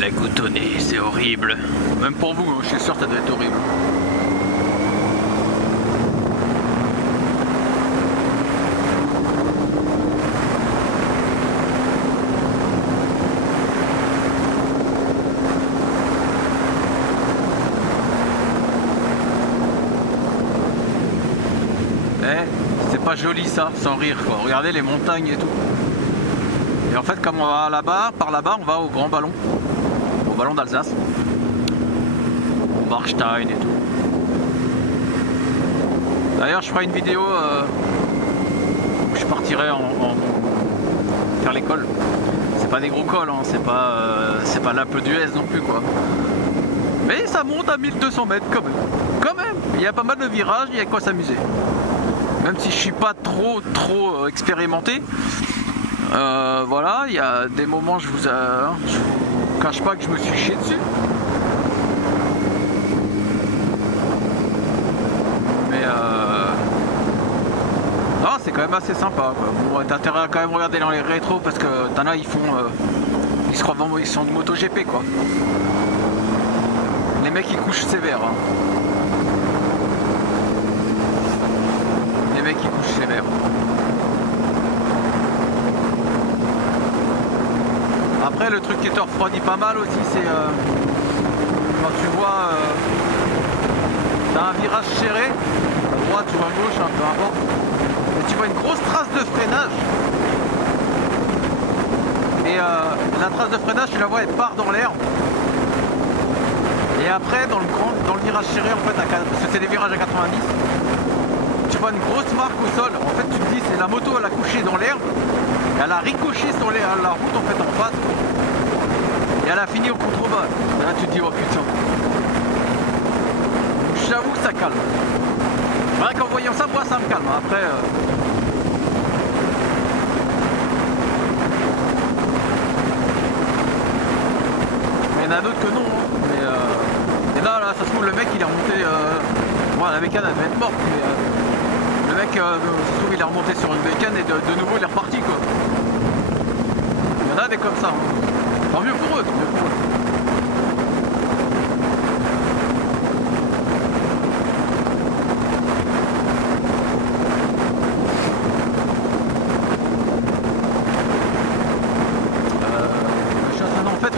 la goutte au nez, c'est horrible. Même pour vous, je suis sûr que ça doit être horrible. C'est pas joli ça, sans rire quoi. Regardez les montagnes et tout. Et en fait, comme on va là-bas, par là-bas, on va au Grand Ballon, au Ballon d'Alsace, au Markstein et tout. D'ailleurs, je ferai une vidéo où je partirai faire l'école. C'est pas des gros cols, hein, c'est pas l'Alpe d'Huez non plus quoi. Mais ça monte à 1200 mètres quand même. Quand même, il y a pas mal de virages, il y a quoi s'amuser. Même si je suis pas trop expérimenté, voilà, il y a des moments je vous cache pas que je me suis chié dessus. Mais non, c'est quand même assez sympa quoi. Bon, t'as intérêt à quand même regarder dans les rétros parce que t'en as ils se croient vraiment ils sont de MotoGP quoi. Les mecs ils couchent sévère. Hein. Les mecs ils couchent sévère. Après le truc qui te refroidit pas mal aussi c'est quand tu vois t'as un virage serré, à droite ou à gauche, peu importe, et tu vois une grosse trace de freinage. Et la trace de freinage tu la vois elle part dans l'air. Et après dans le virage serré en fait parce que c'est des virages à 90, tu vois une grosse marque au sol. En fait tu te dis c'est la moto elle a couché dans l'air, elle a ricoché sur la route en fait en face et elle a fini au contrebas. Et là tu te dis oh putain. J'avoue que ça calme. Rien qu'en voyant ça, moi ça me calme. Après il y en a d'autres que non. Hein. Et là, ça se trouve le mec il est remonté. Bon, la bécane elle devait être morte, mais le mec ça se trouve il est remonté sur une bécane et de nouveau il est reparti quoi. Il y en a des comme ça. Hein. Tant mieux pour eux, tant mieux pour eux.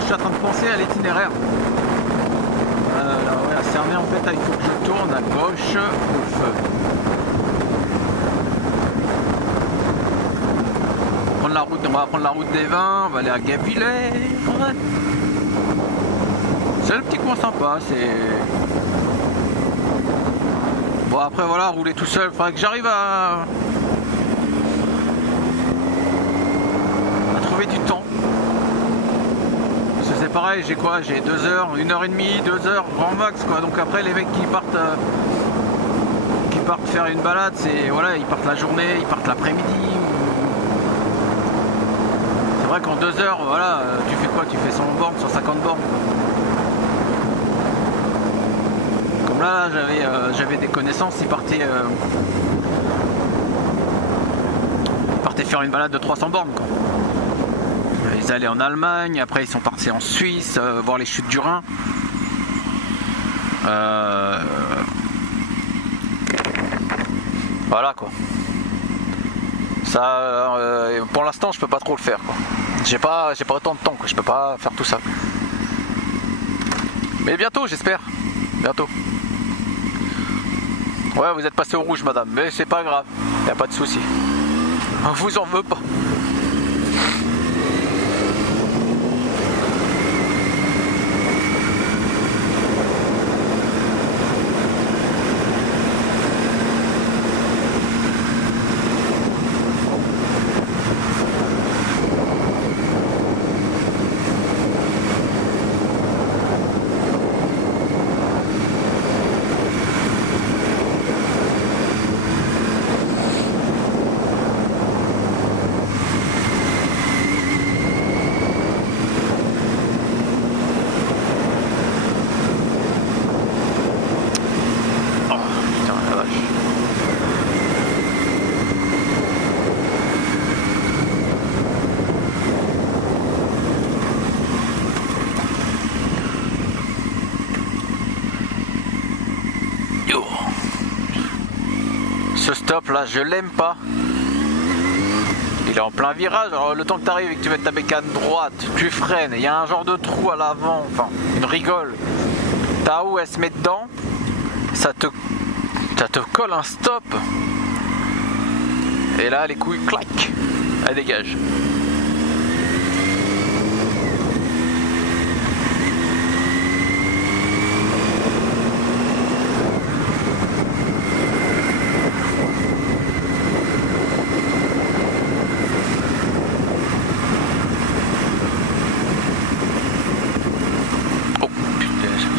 Je suis en train de penser à l'itinéraire. Ouais, à Cernay en fait, il faut que je tourne à gauche au feu. On va prendre la route des vins, on va aller à Gavillers. Ouais. C'est le petit coin sympa, c'est. Bon après voilà, rouler tout seul, faudrait que j'arrive à trouver du temps. C'est pareil, j'ai quoi? J'ai 2 heures, 1h30, 2 heures, grand max quoi. Donc après les mecs qui partent faire une balade, c'est voilà, ils partent la journée, ils partent l'après-midi. C'est vrai qu'en 2 heures, voilà, tu fais quoi? Tu fais 100 bornes, 150 bornes. Comme là, j'avais des connaissances, ils partaient faire une balade de 300 bornes quoi. Ils allaient en Allemagne, après ils sont partis en Suisse, voir les chutes du Rhin. Voilà quoi. Ça, pour l'instant, je peux pas trop le faire quoi. J'ai pas autant de temps quoi. Je peux pas faire tout ça. Mais bientôt, j'espère. Bientôt. Ouais, vous êtes passé au rouge, madame. Mais c'est pas grave. Y a pas de souci. On vous en veut pas. hop là, je l'aime pas. Il est en plein virage, alors le temps que tu arrives et que tu mets ta bécane droite, tu freines, il y a un genre de trou à l'avant, enfin une rigole. Ta roue elle se met dedans, ça te colle un stop. Et là les couilles, clac, elle dégage.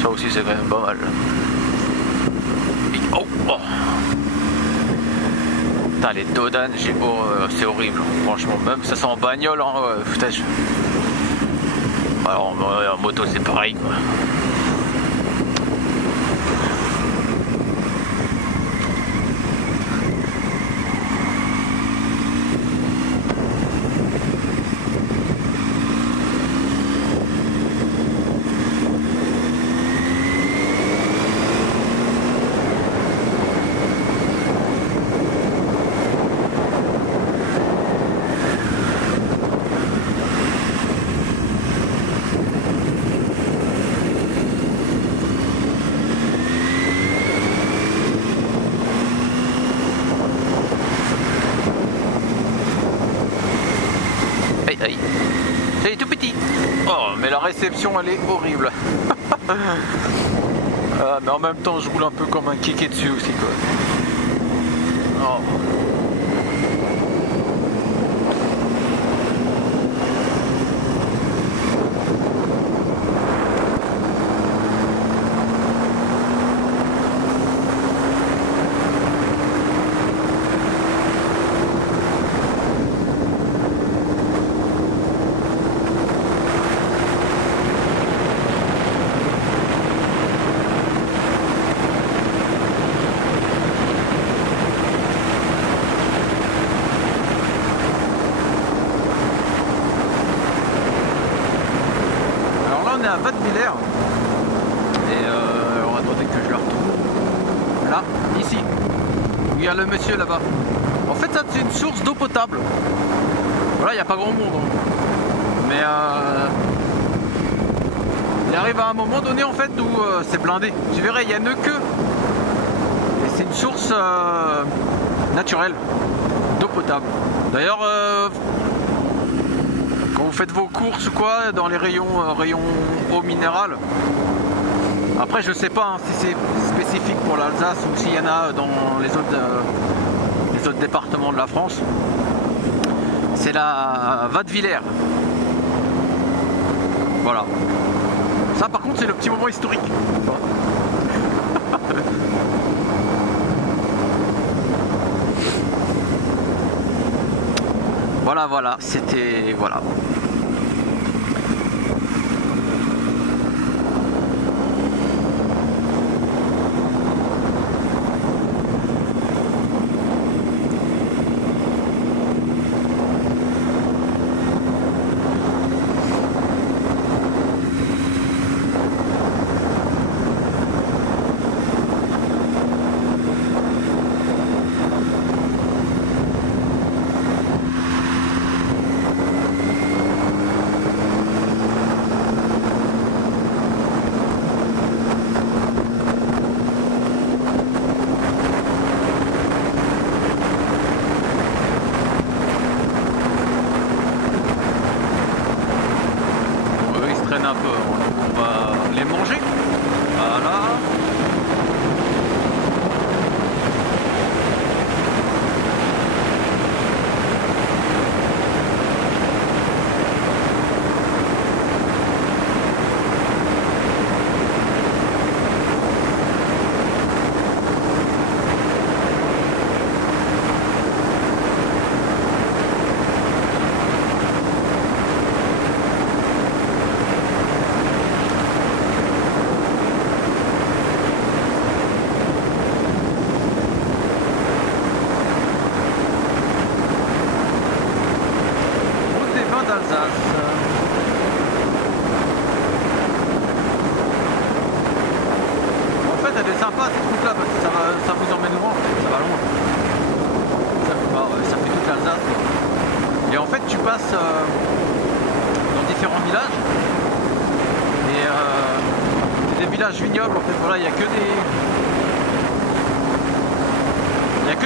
Ça aussi c'est quand même pas mal. Oh, oh. Putain, les dodanes, c'est horrible. Franchement, même ça c'est en bagnole, hein, putain, alors en moto c'est pareil quoi. Aïe. C'est tout petit. Oh, mais la réception elle est horrible. Mais en même temps je roule un peu comme un kéké dessus aussi quoi. Oh. À Wattwiller et alors attendez que je le retrouve là, ici où il y a le monsieur là-bas. En fait ça c'est une source d'eau potable, voilà, il n'y a pas grand monde hein. Mais il arrive à un moment donné en fait où c'est blindé, tu verrais il y a une queue et c'est une source naturelle d'eau potable. D'ailleurs quand vous faites vos courses ou quoi, dans les rayons eau minérale, après je sais pas hein, si c'est spécifique pour l'Alsace ou s'il y en a dans les autres départements de la France, c'est la Wattwiller. Voilà. Ça par contre c'est le petit moment historique. Voilà, c'était... voilà. Un peu, on va les manger. Voilà. En fait, elle est sympa cette route là parce que ça vous emmène loin, ça va loin. en fait tu passes dans différents villages et c'est des villages vignobles en fait. Voilà, il n'y a que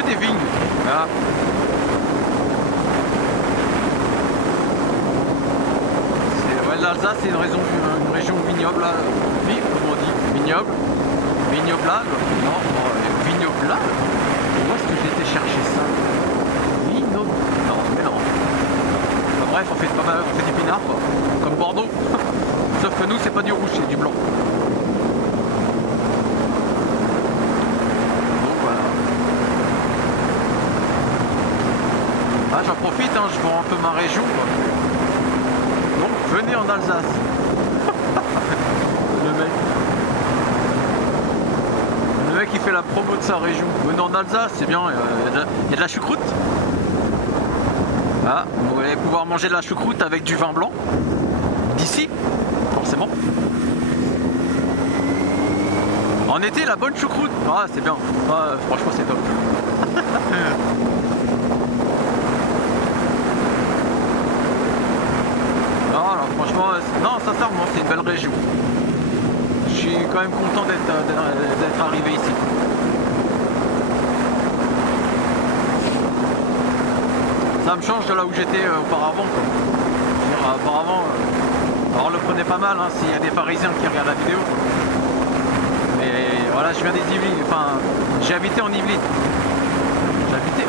des vignes. Voilà. L'Alsace c'est une région vignoble, là. Oui, comme on dit, vignoble, vignoblage, non, vignoblage. Où est-ce que j'ai été chercher ça? Non, mais non. Enfin, bref, on fait pas mal, on fait du pinard quoi, comme Bordeaux. Sauf que nous c'est pas du rouge, c'est du blanc. Donc voilà. Ah, j'en profite, hein, je vends un peu ma région quoi. Donc venez en Alsace. Le mec il fait la promo de sa région. Venez en Alsace, c'est bien, il y a de la choucroute. Ah, vous allez pouvoir manger de la choucroute avec du vin blanc. D'ici, forcément. En été, la bonne choucroute. Ah, c'est bien. Ah, franchement, c'est top. Franchement, non, sincèrement, c'est une belle région. Je suis quand même content d'être arrivé ici. Ça me change de là où j'étais auparavant. Auparavant, alors le prenez pas mal hein, s'il y a des Parisiens qui regardent la vidéo. Mais voilà, je viens des Yvelines. Enfin, j'ai habité en Yvelines. J'habitais en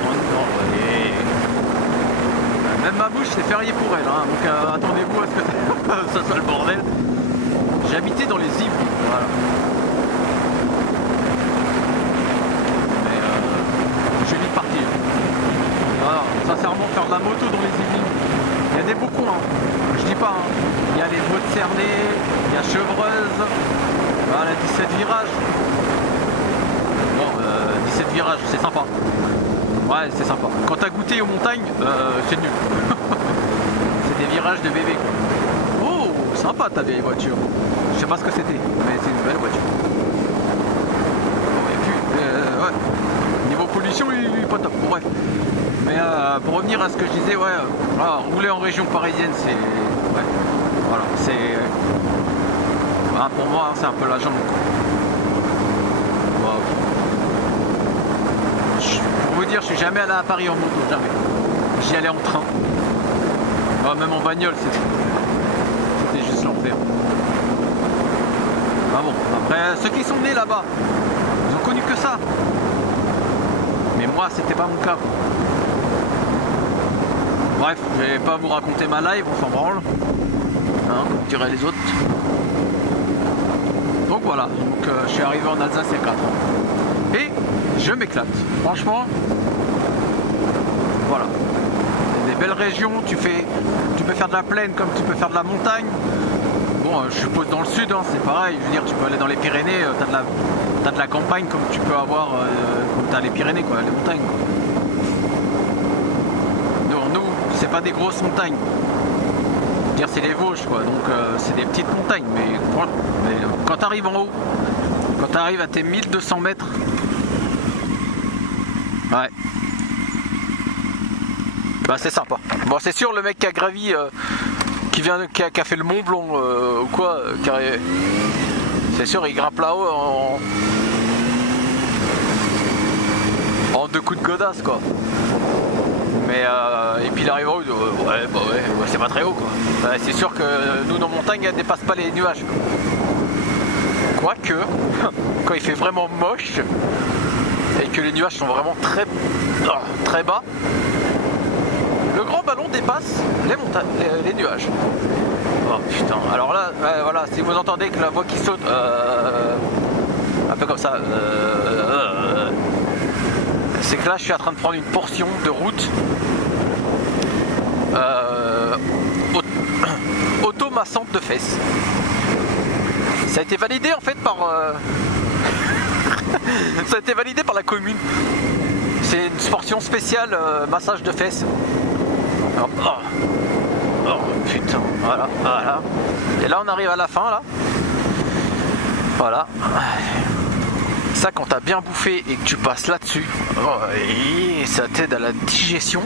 même ma bouche c'est férié pour elle, hein, donc attendez-vous à ce que ça soit le bordel. J'ai habité dans les Yvelines, voilà. Mais je suis vite parti. Alors, sincèrement, faire de la moto dans les Yvelines, il y a des beaux coins, hein. Je dis pas, hein. Il y a les Vaux-de-Cernay, il y a Chevreuse, voilà, 17 virages. Bon, 17 virages, c'est sympa. Ouais, c'est sympa. Quand t'as goûté aux montagnes, c'est nul. C'est des virages de bébé. Oh, sympa ta vieille voiture. Je sais pas ce que c'était, mais c'est une belle voiture. Et puis, ouais. Niveau pollution, il est pas top. Bref. Mais pour revenir à ce que je disais, ouais, voilà, rouler en région parisienne, c'est. Ouais. Voilà, c'est. Voilà, pour moi, c'est un peu la jambe. Wow. Pour vous dire, je suis jamais allé à Paris en moto, jamais. J'y allais en train. Bah, même en bagnole, c'était juste l'enfer. Bah bon, après, ceux qui sont nés là-bas, ils ont connu que ça. Mais moi, c'était pas mon cas. Bref, je vais pas vous raconter ma live, on s'en branle. Hein, comme diraient les autres. Donc voilà, donc, je suis arrivé en Alsace il y a 4 ans. Et je m'éclate. Franchement, voilà. Des belles régions, tu peux faire de la plaine comme tu peux faire de la montagne. Bon, je suppose dans le sud, hein, c'est pareil. Je veux dire, tu peux aller dans les Pyrénées, t'as de la campagne comme tu peux avoir, comme t'as les Pyrénées, quoi, les montagnes. Quoi. Nous, c'est pas des grosses montagnes. Je veux dire, c'est les Vosges, quoi. Donc, c'est des petites montagnes. Mais quand t'arrives en haut, quand t'arrives à tes 1200 mètres, ouais. Bah c'est sympa. Bon c'est sûr le mec qui a gravi, qui a fait le Mont Blanc ou quoi, c'est sûr il grimpe là-haut en 2 coups de godasse quoi. Mais et puis il arrive en haut, ouais c'est pas très haut quoi. Ouais, c'est sûr que nous nos montagnes elles dépassent pas les nuages. Quoique, quand il fait vraiment moche et que les nuages sont vraiment très bas, le grand ballon dépasse les nuages. Oh putain, alors là, voilà, si vous entendez que la voix qui saute, un peu comme ça, c'est que là je suis en train de prendre une portion de route automassante de fesses. Ça a été validé en fait par ça a été validé par la commune. C'est une portion spéciale massage de fesses. Oh putain, voilà. Et là on arrive à la fin là. Voilà. Ça quand t'as bien bouffé et que tu passes là-dessus, ça t'aide à la digestion.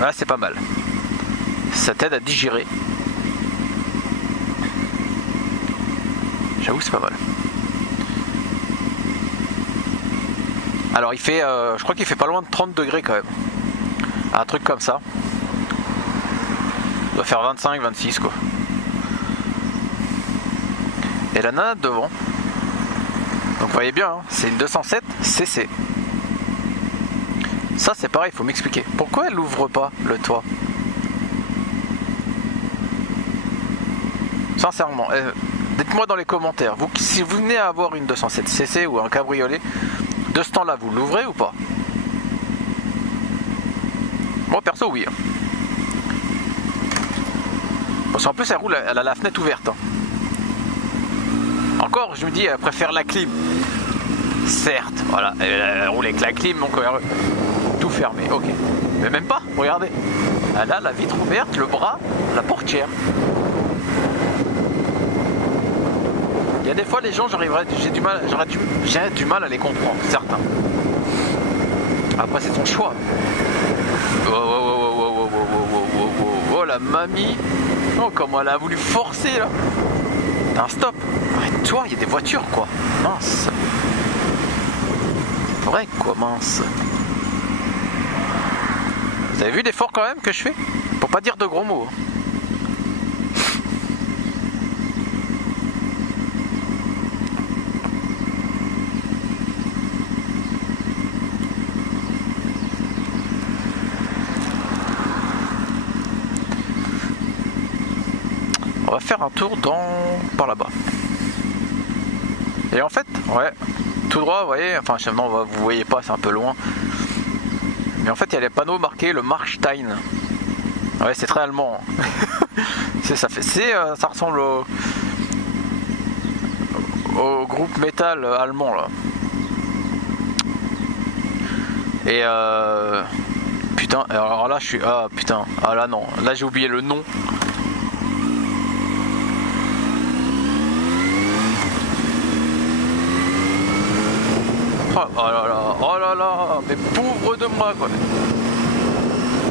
Là, c'est pas mal. Ça t'aide à digérer. J'avoue, c'est pas mal. Alors, il fait, je crois qu'il fait pas loin de 30 degrés quand même. Un truc comme ça. Il doit faire 25, 26 quoi. Et la nana devant. Donc vous voyez bien, hein, c'est une 207 CC. Ça c'est pareil, il faut m'expliquer. Pourquoi elle ouvre pas le toit? Sincèrement, dites-moi dans les commentaires, vous, si vous venez à avoir une 207 CC ou un cabriolet, de ce temps-là, vous l'ouvrez ou pas? Moi perso, oui. Parce qu'en plus, elle roule, elle a la fenêtre ouverte. Hein. Encore, je me dis, elle préfère la clim. Certes, voilà, elle roule avec la clim, donc tout fermé, ok. Mais même pas, regardez. Elle a la vitre ouverte, le bras, la portière. Il y a des fois, les gens, j'ai du mal à les comprendre, certains. Après, c'est ton choix. Oh, la mamie. Oh, comment elle a voulu forcer, là. T'as un stop. Arrête-toi, il y a des voitures, quoi. Mince. C'est vrai, quoi, mince. Vous avez vu l'effort, quand même, que je fais? Pour pas dire de gros mots. On va faire un tour par là-bas. Et en fait, ouais, tout droit, vous voyez, enfin, non, vous voyez pas, c'est un peu loin. Mais en fait, il y a les panneaux marqués le Markstein. Ouais, c'est très allemand. Ça ressemble au groupe métal allemand là. Et putain, alors là je suis putain, là non, là j'ai oublié le nom. Oh là là, mais pauvre de moi quoi.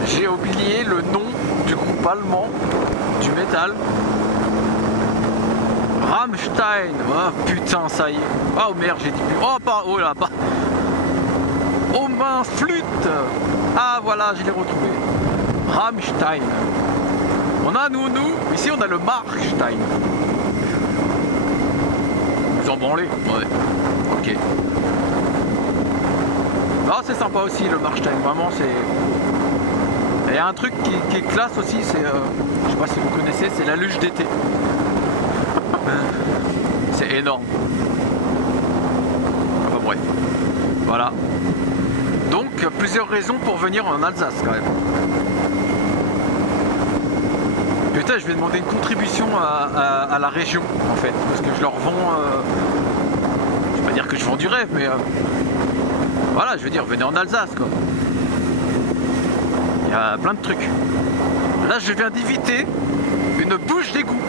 J'ai oublié le nom du groupe allemand du métal. Rammstein. Oh putain, ça y est. Oh merde, j'ai dit plus. Oh là, pas. Oh mince, flûte. Ah voilà, je l'ai retrouvé. Rammstein. On a nous, ici on a le Markstein. Vous en branlez? Ouais. Ok. Ah, c'est sympa aussi le Markstein, vraiment c'est... Il y a un truc qui est classe aussi, c'est... je sais pas si vous connaissez, c'est la luge d'été. C'est énorme. Enfin bref. Voilà. Donc plusieurs raisons pour venir en Alsace quand même. Putain, je vais demander une contribution à la région en fait, parce que je leur vends... je vais pas dire que je vends du rêve, mais... voilà, je veux dire, venez en Alsace quoi. Il y a plein de trucs. Là, je viens d'éviter une bouche d'égout.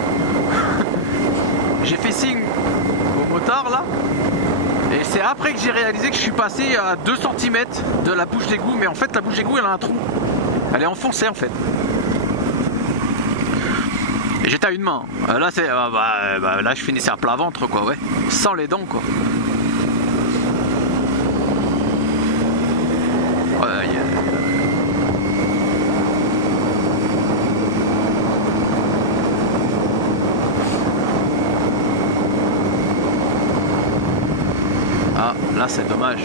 J'ai fait signe au motard là. Et c'est après que j'ai réalisé que je suis passé à 2 cm de la bouche d'égout. Mais en fait, la bouche d'égout, elle a un trou. Elle est enfoncée en fait. Et j'étais à une main. Là, c'est là, je finissais à plat ventre quoi, ouais. Sans les dents quoi. Ah, là c'est dommage.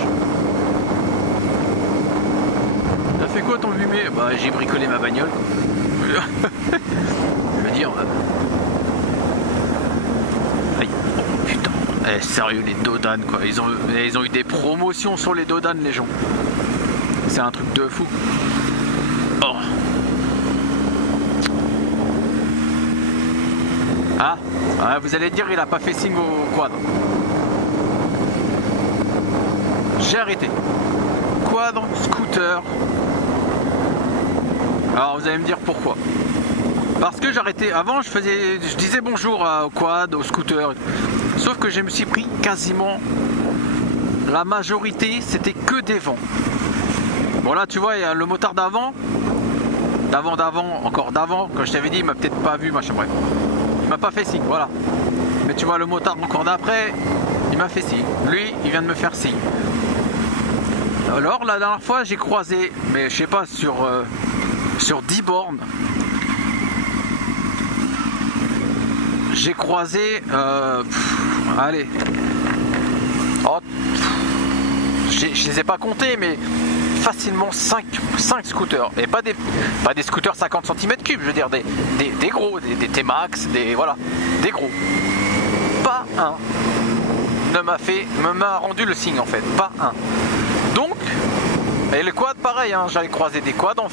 T'as fait quoi ton 8 mai? Bah j'ai bricolé ma bagnole. Je veux dire... Aïe, oh, putain. Eh, sérieux les dodanes quoi. Ils ont eu des promotions sur les dodanes les gens. C'est un truc de fou. Oh. Ah, vous allez dire il a pas fait signe au quad. J'ai arrêté. Quad, scooter. Alors vous allez me dire pourquoi. Parce que j'ai arrêté. Avant je disais bonjour au quad, au scooter. Sauf que je me suis pris quasiment la majorité, c'était que des vents. Bon là tu vois, il y a le motard d'avant, encore d'avant, que je t'avais dit, il m'a peut-être pas vu, machin, bref. Il m'a pas fait signe, voilà. Mais tu vois le motard encore d'après, il m'a fait signe. Lui, il vient de me faire signe. Alors la dernière fois j'ai croisé, mais je sais pas, sur 10 bornes, j'ai croisé, allez, oh, je les ai pas comptés, mais facilement 5 scooters, et pas des scooters 50 cm3, je veux dire des gros, des T-Max, voilà, des gros. Pas un m'a rendu le signe en fait, pas un. Donc, et les quads pareil, hein, j'allais croiser des quads en